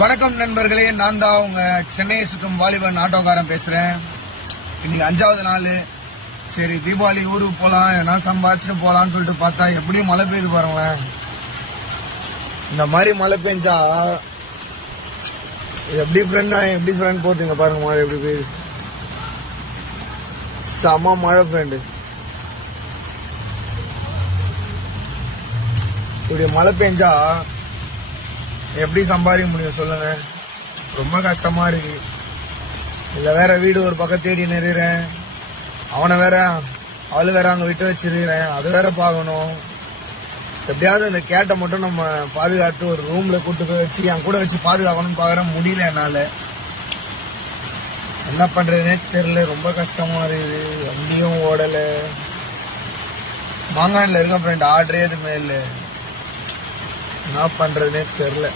வணக்கம் நண்பர்களே, நான் தான் உங்க சென்னையை சுற்றும் வாலிபன் ஆட்டோக்காரன் பேசுறேன். இன்னைக்கு 5வது நாள். சரி, தீபாவளி ஊருக்கு போலாம், ஏன்னா சம்பாதிச்சுட்டு போலான்னு சொல்லிட்டு பார்த்தா எப்படியும் மழை பெய்யுது பாருங்களேன். இந்த மாதிரி மழை பெஞ்சா எப்படி ஃப்ரெண்ட் போகுதுங்க பாருங்க. மழை எப்படி பெய்யுது, செம மழை ஃப்ரெண்டு. இப்படி மழை பெஞ்சா எப்படி சம்பாதிக்க முடியும் சொல்லுங்க? ரொம்ப கஷ்டமா இருக்கு. இல்ல வேற வீடு ஒரு பக்கம் தேடி நிறுறேன், அவனை வேற அவளு வேற அங்க விட்டு வச்சிருக்கிறேன், அது வேற பாக்கணும். எப்படியாவது இந்த கேட்டை மட்டும் நம்ம பாதுகாத்து ஒரு ரூம்ல கூட்டு போய் வச்சு என் கூட வச்சு பாதுகாக்கணும்னு பாக்குறேன். முடியல என்னால. என்ன பண்றதுன்னே தெரியல, ரொம்ப கஷ்டமா இருக்குது. வண்டியும் ஓடல. மாங்காயில இருக்க ஃப்ரெண்ட், ஆர்டரே எதுவுமே இல்லை. என்ன பண்றதுன்னே தெரியல.